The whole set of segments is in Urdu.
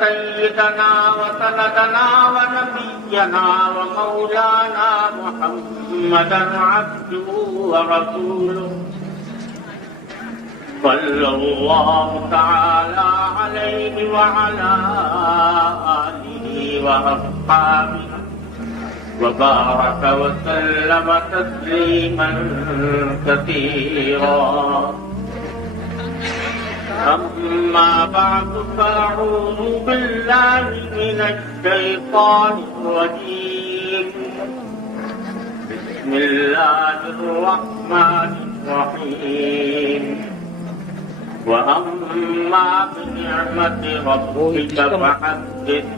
سيدنا وسندنا ونبينا ومولانا محمدا عبده ورسوله صلى الله تعالى عليه وعلى آله وأصحابه وبارك وسلم تسليما كثيرا. أما بعد فأعوذ بالله من الشيطان الرجيم. بسم الله الرحمن الرحيم. وأما بنعمة ربك فحدث.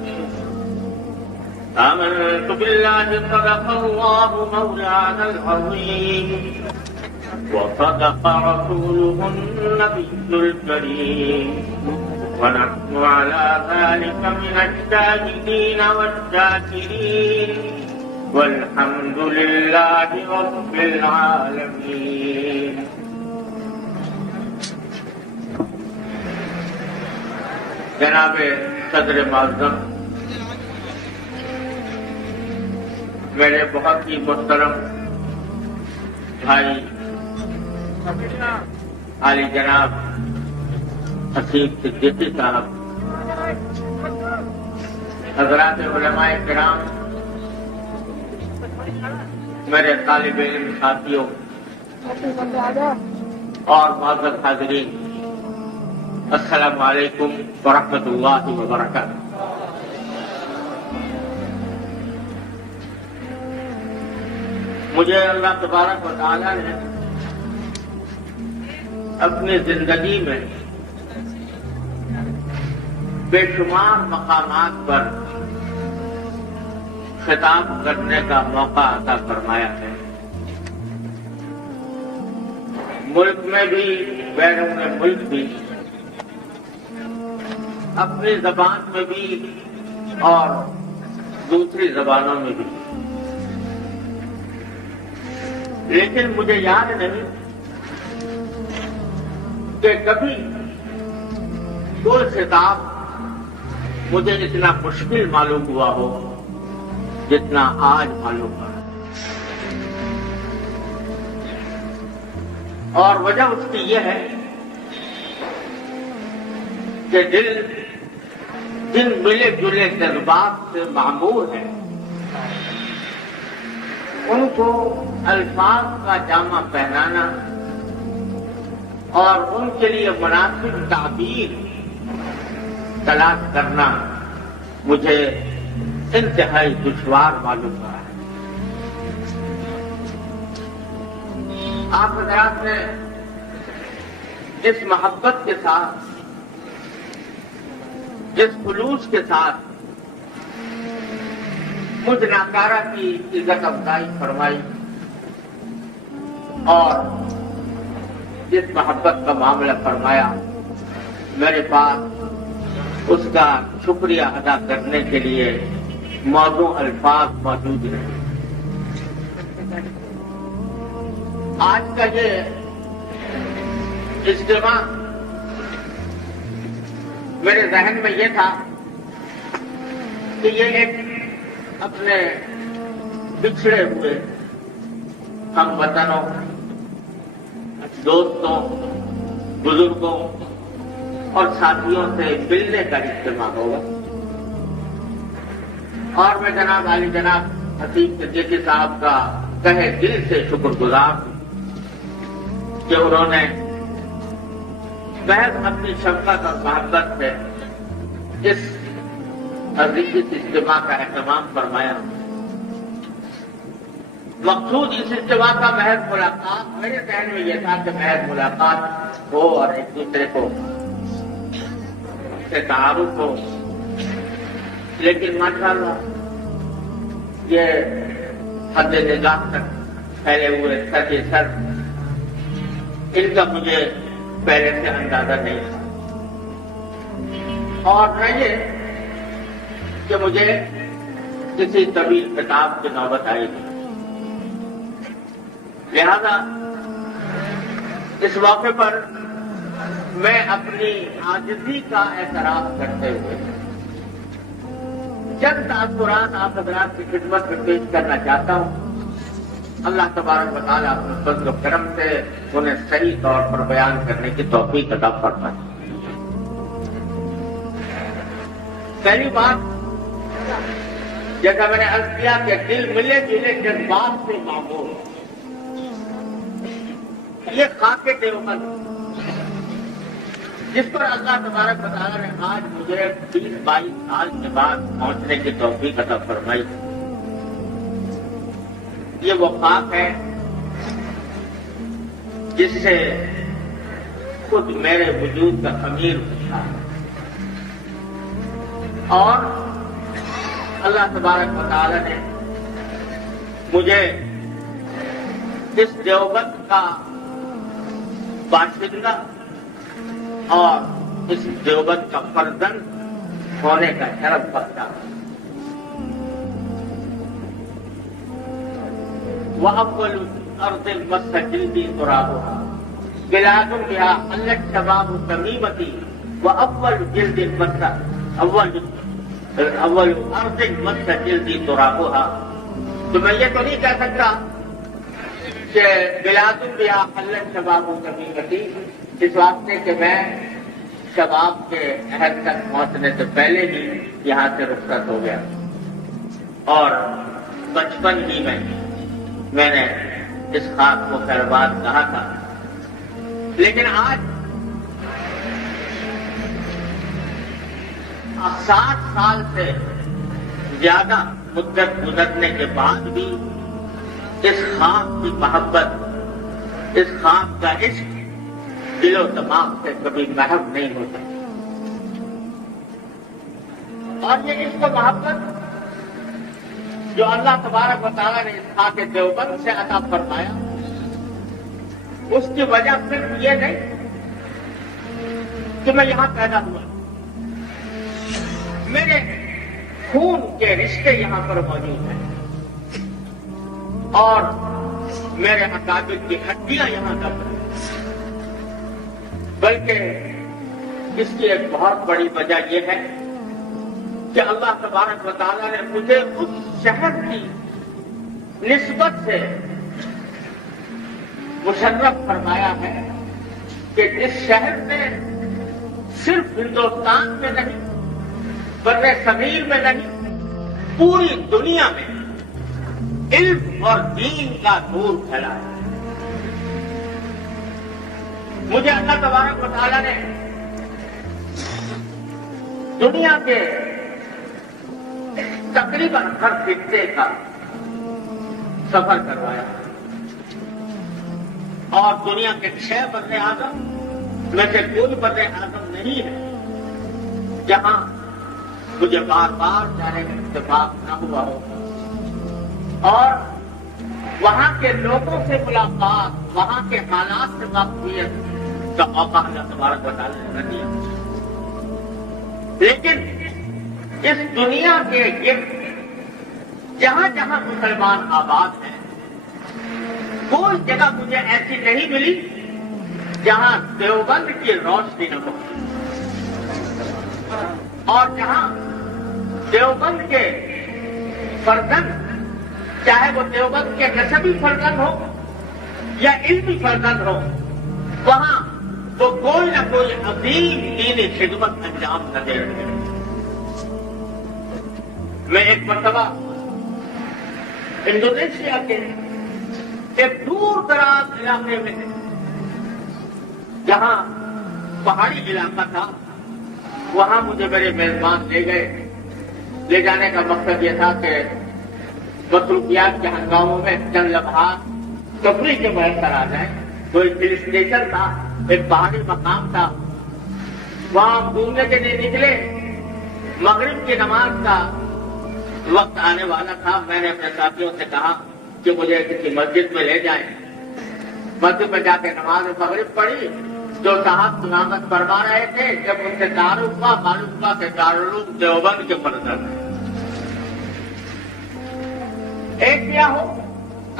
آمنت بالله صدق الله مولانا العظيم وصدق رسوله النبي الكريم ونحن على ذلك من الشاهدين والشاكرين والحمد لله رب العالمين. جناب صدر معظم، میرے بہت ہی محترم بھائی عالی جناب حسین صدیقی صاحب، حضرات علماء کرام، میرے طالب علم ساتھیوں اور معزز حاضرین، السلام علیکم ورحمۃ اللہ وبرکاتہ. مجھے اللہ تبارک و تعالیٰ نے اپنی زندگی میں بے شمار مقامات پر خطاب کرنے کا موقع عطا فرمایا ہے. ملک میں بھی بیرون ملک بھی، اپنی زبان میں بھی اور دوسری زبانوں میں بھی. لیکن مجھے یاد نہیں کہ کبھی کوئی خطاب مجھے اتنا مشکل معلوم ہوا ہو جتنا آج معلوم ہوا. اور وجہ اس کی یہ ہے کہ دل جن ملے جلے جذبات سے معمور ہے ان کو الفاظ کا جامہ پہنانا اور ان کے لیے مناسب تعبیر تلاش کرنا مجھے انتہائی دشوار معلوم ہوا ہے. آپ حضرات نے جس محبت کے ساتھ، جس خلوص کے ساتھ مجھ ناکارہ کی عزت افزائی فرمائی اور جس محبت کا معاملہ فرمایا، میرے پاس اس کا شکریہ ادا کرنے کے لیے موزوں الفاظ موجود نہیں. آج کا یہ اجتماع میرے ذہن میں یہ تھا کہ یہ ایک اپنے بچھڑے ہوئے ہم وطنوں، دوستوں، بزرگوں اور ساتھیوں سے ملنے کا اجتماع ہوگا. اور میں جناب عالی جناب حسین صدیقی صاحب کا تہہ دل سے شکر گزار ہوں کہ انہوں نے محض اپنی شفقت اور محبت سے اس عظیم اجتماع کا اہتمام فرمایا. مقصود اس اجتماع کا محض ملاقات، میرے ذہن میں یہ تھا کہ محض ملاقات ہو اور ایک دوسرے کو سے تعارف ہو، لیکن ماشاءاللہ یہ حد نگاہ تک پھیلے ہوئے سر ان کا مجھے پہلے سے اندازہ نہیں تھا. اور نہ یہ کہ مجھے کسی طویل خطاب کی نوبت آئی تھی. لہذا اس موقع پر میں اپنی عاجزی کا اعتراف کرتے ہوئے چند تاثرات آپ حضرات کی خدمت میں پیش کرنا چاہتا ہوں. اللہ تبارک و تعالیٰ اپنے فضل و کرم سے انہیں صحیح طور پر بیان کرنے کی توفیق عطا فرمائے. پہلی بات، جیسا میں نے عرض کیا کہ دل ملے جلے جذبات سے معمول، یہ خاک دیوبند جس پر اللہ تبارک و تعالیٰ نے آج مجھے 20-22 سال کے بعد پہنچنے کی توفیق عطا فرمائی، یہ وہ خاک ہے جس سے خود میرے وجود کا خمیر اٹھا ہے. اور اللہ تبارک و تعالیٰ نے مجھے اس دیوبند کا باشندہ اور اس دیوبند کا فرزند ہونے کا شرف بخشا. وَأَوَّلُ أَرْضٍ مَسَّ جِلْدِي تُرَابُهَا بِلَادٌ بِهَا حَلَّتْ شَبَابُ تَمِيمَتِي وَأَوَّلُ جِلْدٍ مَسَّ أَوَّلُ أَرْضٍ مَسَّ جِلْدِي تُرَابُهَا. تو میں یہ تو نہیں کہہ سکتا کہ بِلَادٌ بِهَا حَلَّتْ شَبَابُ تَمِيمَتِي، اس واسطے کہ میں شباب کے عہد تک پہنچنے سے پہلے ہی یہاں سے رخصت ہو گیا اور بچپن ہی میں نے اس خاک کو خیرباد کہا تھا. لیکن آج 60 سال سے زیادہ مدت گزرنے کے بعد بھی اس خاک کی محبت، اس خاک کا عشق دل و دماغ سے کبھی محو نہیں ہوتا. اور یہ عشق و محبت جو اللہ تبارک و تعالیٰ نے اس خاک دیوبند سے عطا فرمایا، اس کی وجہ صرف یہ نہیں کہ میں یہاں پیدا ہوا، میرے خون کے رشتے یہاں پر موجود ہیں اور میرے اکابر کی ہڈیاں یہاں دفن ہیں. بلکہ اس کی ایک بہت بڑی وجہ یہ ہے کہ اللہ تبارک و تعالیٰ نے مجھے اس شہر کی نسبت سے مشرف فرمایا ہے کہ جس شہر میں صرف ہندوستان میں نہیں، بر صغیر میں نہیں، پوری دنیا میں علم اور دین کا نور پھیلا ہے. مجھے اللہ تبارک و تعالیٰ نے دنیا کے تقریباً ہر خطے کا سفر کروایا اور دنیا کے 6 بر اعظم میں سے کوئی بر اعظم نہیں ہے جہاں مجھے بار بار جانے کا اتفاق نہ ہوا ہو. اور وہاں کے لوگوں سے ملاقات، وہاں کے حالات سے واقفیت کا موقع اللہ تبارک و تعالیٰ نے نہ دیا. لیکن اس دنیا کے گرد جہاں جہاں مسلمان آباد ہیں، کوئی جگہ مجھے ایسی نہیں ملی جہاں دیوبند کی روشنی نہ ہو، اور جہاں دیوبند کے فرزند، چاہے وہ دیوبند کے نسبی فرزند ہو یا علمی فرزند ہو، وہاں وہ کوئی نہ کوئی عظیم دینی خدمت انجام نہ دے رہے. میں ایک مرتبہ انڈونیشیا کے ایک دور دراز علاقے میں جہاں پہاڑی علاقہ تھا، وہاں مجھے میرے میزبان لے گئے. لے جانے کا مقصد یہ تھا کہ مصروفیات کے ہنگاموں میں چند لمحات تفریح کے میسر آ جائیں. کوئی ہل اسٹیشن تھا، ایک پہاڑی مقام تھا، وہاں گھومنے کے لیے نکلے. مغرب کی نماز کا وقت آنے والا تھا. میں نے اپنے ساتھیوں سے کہا کہ مجھے کسی مسجد میں لے جائیں. مسجد میں جا کے نماز مغرب پڑھی. جو صاحب سلامت فرما رہے تھے، جب ان سے تعارف ہوا، معلوم ہوا کہ دارالعلوم دیوبند کے فرزند ہیں. ایشیا ہو،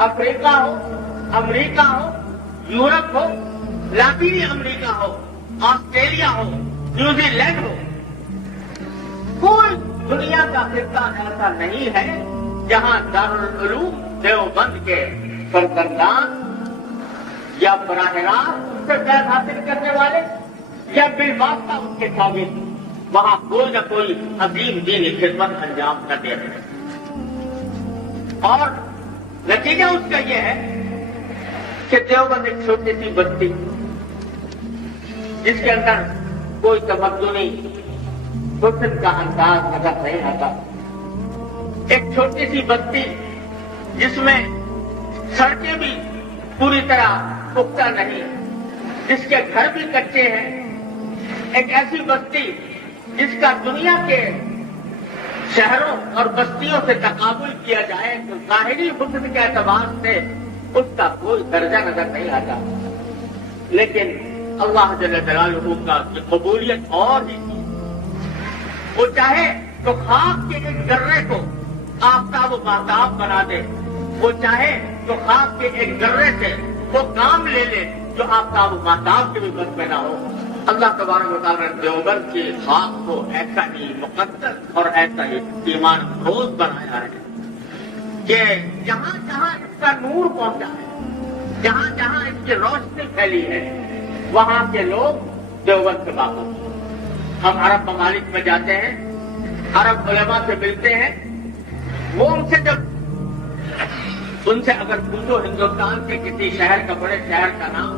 افریقہ ہو، امریکہ ہو، یورپ ہو، لاطینی امریکہ ہو، آسٹریلیا ہو، نیوزی لینڈ ہو، کوئی دنیا کا خطہ ایسا نہیں ہے جہاں دارالعلوم دیوبند کے سرگردان یا براہ راست اس سے فیض حاصل کرنے والے یا بالواسطہ اس کے شاگرد وہاں کوئی نہ کوئی عظیم دینی خدمت انجام نہ دے رہے. اور نتیجہ اس کا یہ ہے کہ دیوبند ایک چھوٹی سی بستی جس کے اندر کوئی تمدنی حسن کا انداز نظر نہیں آتا، ایک چھوٹی سی بستی جس میں سڑکیں بھی پوری طرح پختہ نہیں، جس کے گھر بھی کچے ہیں، ایک ایسی بستی جس کا دنیا کے شہروں اور بستیوں سے تقابل کیا جائے تو ظاہری حسن کے اعتبار سے اس کا کوئی درجہ نظر نہیں آتا، لیکن اللہ جل جلالہ کا قبولیت اور ہی وہ چاہے تو خاک کے ایک ذرے کو آفتاب و ماہتاب بنا دے، وہ چاہے تو خاک کے ایک ذرے سے وہ کام لے لے جو آفتاب و ماہتاب کے بھی بس میں نہ ہو. اللہ تبارک و تعالیٰ نے دیوبند کی خاک کو ایسا ہی مقدس اور ایسا ہی ایمان افروز بنایا ہے کہ جہاں جہاں اس کا نور پہنچا ہے، جہاں جہاں اس کی روشنی پھیلی ہے، وہاں کے لوگ دیوبند سے واقف ہیں. ہم عرب ممالک میں جاتے ہیں، عرب علماء سے ملتے ہیں، وہ ان سے اگر پوچھو ہندوستان کے کسی شہر کا، بڑے شہر کا نام،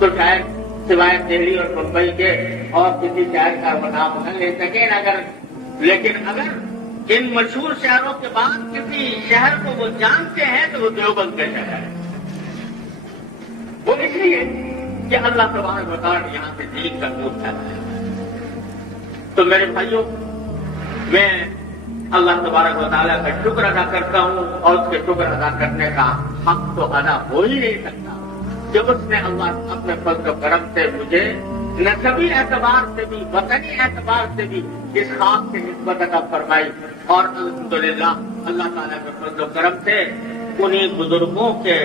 تو شاید سوائے دہلی اور ممبئی کے اور کسی شہر کا وہ نام نہ لے سکیں. لیکن اگر ان مشہور شہروں کے بعد کسی شہر کو وہ جانتے ہیں تو وہ دیوبند کا شہر ہے. وہ اس لیے کہ اللہ تبارک و تعالیٰ نے یہاں سے دین کا نور پھیلایا. تو میرے بھائیوں، میں اللہ تبارک و تعالیٰ کا شکر ادا کرتا ہوں، اور اس کے شکر ادا کرنے کا حق تو ادا ہو ہی نہیں سکتا کہ اس نے اللہ اپنے فضل و کرم سے مجھے نسبی اعتبار سے بھی، وطنی اعتبار سے بھی اس خاک سے نسبت عطا فرمائی. اور الحمدللہ اللہ تعالیٰ کے فضل و کرم سے انہی بزرگوں کے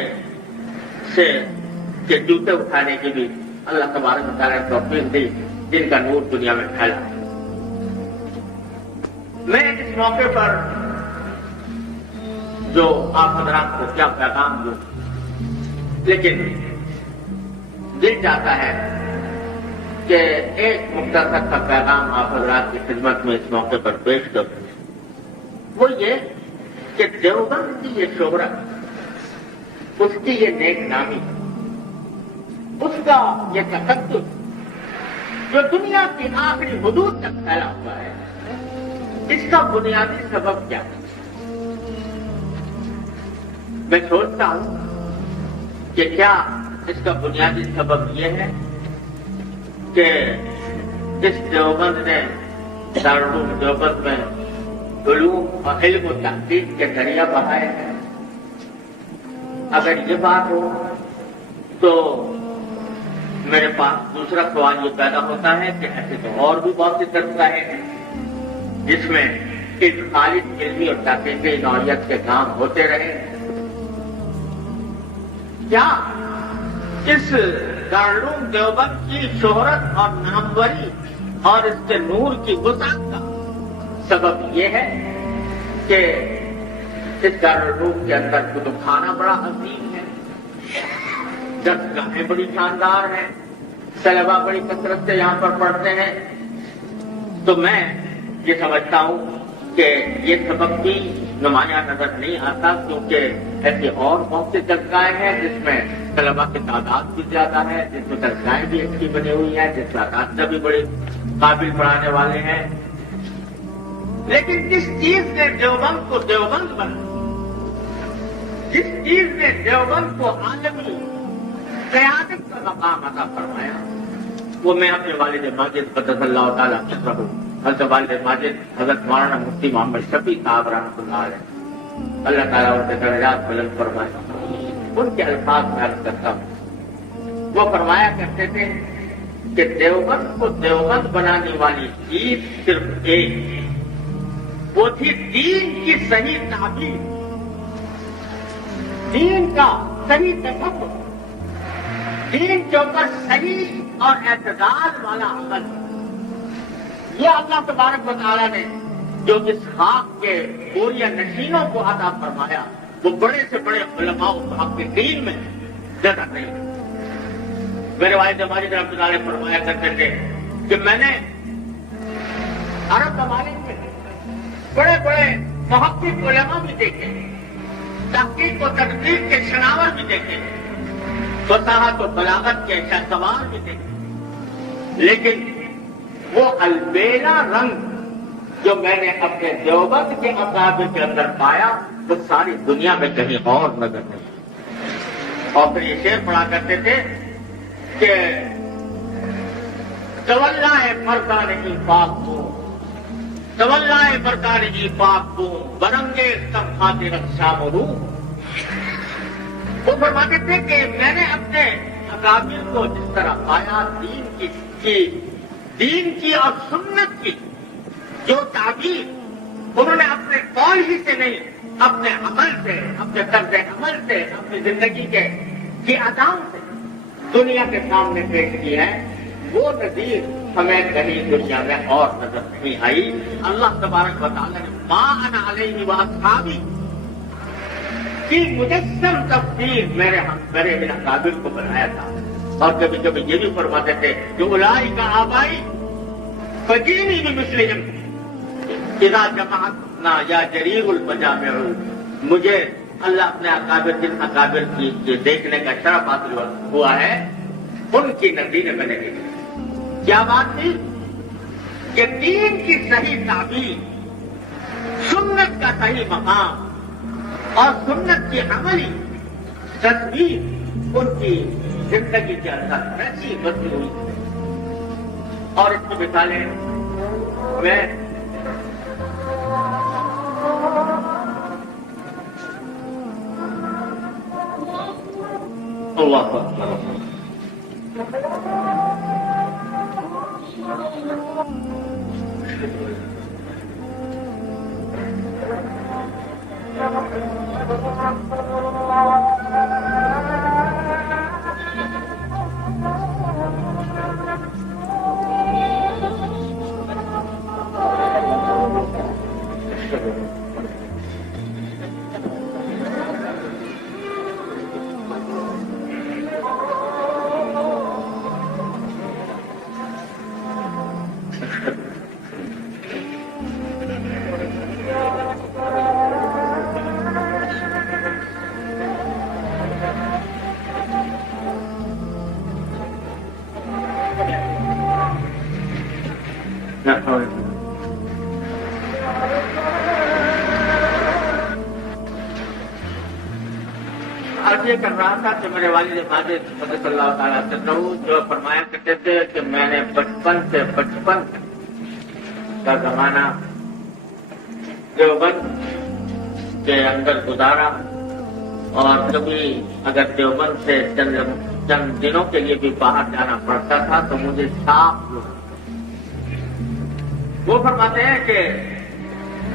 جوتے اٹھانے کی بھی اللہ تبارک و تعالیٰ نے توفیق دی، جن کا نور دنیا میں پھیلا. میں اس موقع پر جو آپ حضرات کو کیا پیغام دوں، لیکن دل چاہتا ہے کہ ایک مختصر کا پیغام آپ حضرات کی خدمت میں اس موقع پر پیش کروں. وہ یہ کہ دیوبند کی یہ شہرت، اس کی یہ نیک نامی، اس کا یہ تقدس جو دنیا کی آخری حدود تک پھیلا ہوا ہے، اس کا بنیادی سبب کیا ہے؟ میں سوچتا ہوں کہ کیا اس کا بنیادی سبب یہ ہے کہ اس دیوبند نے دارالعلوم دیوبند میں علوم اور علم و تحقیق کے ذریعہ بڑھائے ہیں. اگر یہ بات ہو تو میرے پاس دوسرا سوال یہ پیدا ہوتا ہے کہ ایسے تو اور بھی بہت سی دستگاہیں ہیں جس میں اس خالص علمی اور تحقیقی نوعیت کے کام ہوتے رہے. کیا اس دارالعلوم دیوبند کی شہرت اور ناموری اور اس کے نور کی وسعت کا سبب یہ ہے کہ اس دارالعلوم کے اندر کتب خانہ بڑا عظیم ہے، درسگاہیں بڑی شاندار ہیں، طلبا بڑی کثرت سے یہاں پر پڑھتے ہیں. تو میں یہ سمجھتا ہوں کہ یہ سبب بھی نمایاں نظر نہیں آتا، کیونکہ ایسی اور بہت سی درسگاہیں ہیں جس میں طلبا کی تعداد بھی زیادہ ہے، جس میں درسگاہیں بھی اچھی بنی ہوئی ہیں، جس میں اساتذہ بھی بڑے قابل پڑھانے والے ہیں. لیکن جس چیز نے دیوبند کو دیوبند بنا، جس چیز نے دیوبند کو عالمی قیادت کا مقام عطا فرمایا، وہ میں اپنے والد ماجد قدس اللہ تعالیٰ شکرہ حضرت والد ماجد حضرت مولانا مفتی محمد شفیع صاحب رحمۃ اللہ علیہ، اللہ تعالیٰ ان کے درجات بلند فرمائے. ان کے الفاظ میں عرض کرتا ہوں، وہ فرمایا کرتے تھے کہ دیوبند کو دیوبند بنانے والی چیز صرف ایک، وہ تھی دین کی صحیح تعبیر، دین کا صحیح تصور، دین کے اوپر صحیح اور اعتدال والا عمل. یہ اللہ تبارک و تعالیٰ نے جو اس خاک کے بوریا نشینوں کو عطا فرمایا وہ بڑے سے بڑے علماء و محققین میں زیادہ نہیں. میرے والد ماجد رحمۃ اللہ علیہ فرمایا کرتے تھے کہ میں نے عرب ممالک میں بڑے بڑے محقق علماء بھی دیکھے, تحقیق و تدقیق کے شناور بھی دیکھے, فصاحت و بلاغت کے شہسوار بھی دیکھے, لیکن وہ البیلا رنگ جو میں نے اپنے دیوبند کے اکابر کے اندر پایا وہ ساری دنیا میں کہیں اور نظر نہیں. اور پھر یہ شعر پڑھا کرتے تھے کہ تولائے فرقان ای پاک ہوں, تولائے فرقان ای پاک ہوں, برنگے سب خاطر شام و روح. وہ فرماتے تھے کہ میں نے اپنے اکابر کو جس طرح پایا دین کی اور سنت کی جو تعبیر انہوں نے اپنے قول ہی سے نہیں اپنے عمل سے, اپنے طرز عمل سے, اپنی زندگی کی اداؤں سے دنیا کے سامنے پیش کی ہے, وہ نظیر ہمیں کہیں دنیا میں اور نظر نہیں آئی. اللہ تبارک و تعالیٰ نے ما انا علیہ واصحابی کی مجسم تفسیر میرے ان اکابر کو بنایا تھا. اور کبھی کبھی یہ بھی فرماتے تھے کہ اولئک آبائی فجینی بمثلہم اذا جمعتنا یا جریر المجامع. مجھے اللہ اپنے اکابر جن اکابر کی دیکھنے کا شرف حاصل ہوا ہے ان کی نظیر میں نے دیکھی. کیا بات تھی کہ دین کی صحیح تعبیر, سنت کا صحیح مقام اور سنت کی عملی تصویر ان کی زندگی کے اندر ایسی بدلی ہوئی. اور اس کو مثالیں میں اللہ اکبر. یہ کر رہا تھا کہ میرے والد ماجد صلی اللہ تعالیٰ عنہ جو فرمایا کرتے تھے کہ میں نے بچپن کا زمانہ دیوبند کے اندر گزارا, اور کبھی اگر دیوبند سے چند دنوں کے لیے بھی باہر جانا پڑتا تھا تو مجھے صاف. وہ فرماتے ہیں کہ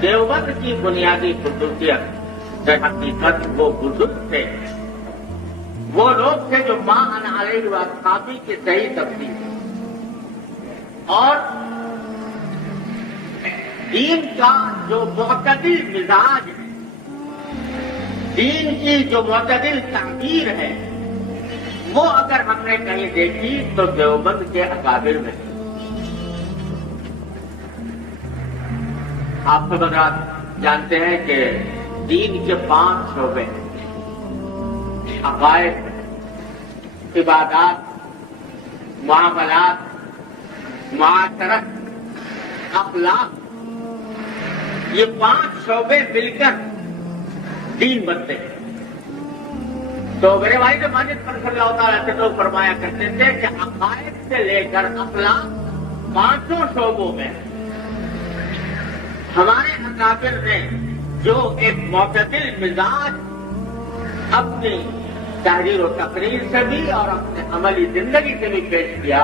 دیوبند کی بنیادی خصوصیت در حقیقت وہ بزرگ تھے, وہ لوگ تھے جو ما انا علیہ واصحابی کی صحیح تفسیر اور دین کا جو معتدل مزاج ہے, دین کی جو معتدل تعبیر ہے, وہ اگر ہم نے کہیں دیکھی تو دیوبند کے اکابر میں. آپ سب حضرات جانتے ہیں کہ دین کے 5 شعبے ہیں, عقائد, عبادات, معاملات, معاشرت, اخلاق. یہ 5 شعبے مل کر دین بنتے ہیں. تو میرے والد ماجد صلی اللہ تعالیٰ سے لوگ فرمایا کرتے تھے کہ عقائد سے لے کر اخلاق 5 شعبوں میں ہمارے اکابر نے جو ایک معتدل مزاج اپنی تحریر و تقریر سے بھی اور اپنے عملی زندگی سے بھی پیش کیا,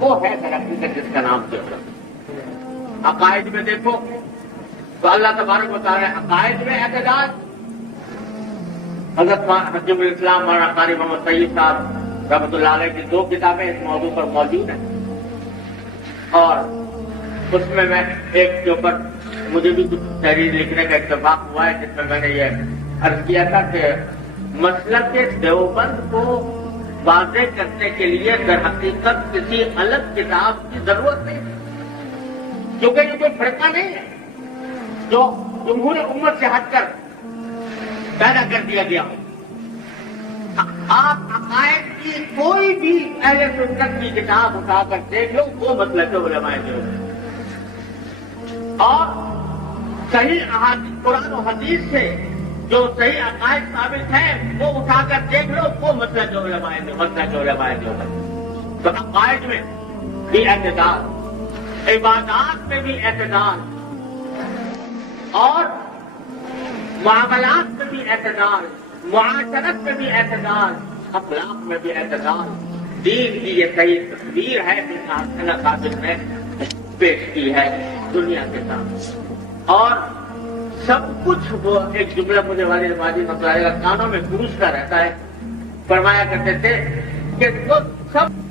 وہ ہے ترقی کا جس کا نام دیوبند. عقائد میں دیکھو تو اللہ تبارک و تعالیٰ عقائد میں اعتدال. حضرت حجب الاسلام مولانا قاری محمد سعید صاحب رحمۃ اللہ علیہ کی 2 کتابیں اس موضوع پر موجود ہیں, اور اس میں ایک کے اوپر مجھے بھی کچھ تحریر لکھنے کا اتفاق ہوا ہے جس میں میں نے یہ عرض کیا تھا کہ مسلک دیوبند کو واضح کرنے کے لیے در حقیقت کسی الگ کتاب کی ضرورت نہیں، کیونکہ یہ کوئی فرقہ نہیں ہے جو جمہور امت سے ہٹ کر پیدا کر دیا گیا ہو۔ آپ عقائد کی کوئی بھی اہل سنت کی کتاب اٹھا کر دیکھ لو، وہ مسلک علماء دیوبند اور صحیح احادیث قرآن و حدیث سے جو صحیح عقائد ثابت ہیں وہ اٹھا کر دیکھ لو، وہ مسلک علماء دیوبند۔ تو عقائد میں بھی اعتدال، عبادات میں بھی اعتدال اور معاملات میں بھی اعتدال، معاشرت میں بھی اعتدال، اخلاق میں بھی اعتدال، دین کی یہ صحیح تصویر ہے کہ قابل نے پیش کی ہے دنیا کے سامنے۔ اور سب کچھ وہ ایک جملہ مجھے والد ماجد مسئلہ کانوں میں گونجتا رہتا ہے، فرمایا کرتے تھے کہ وہ سب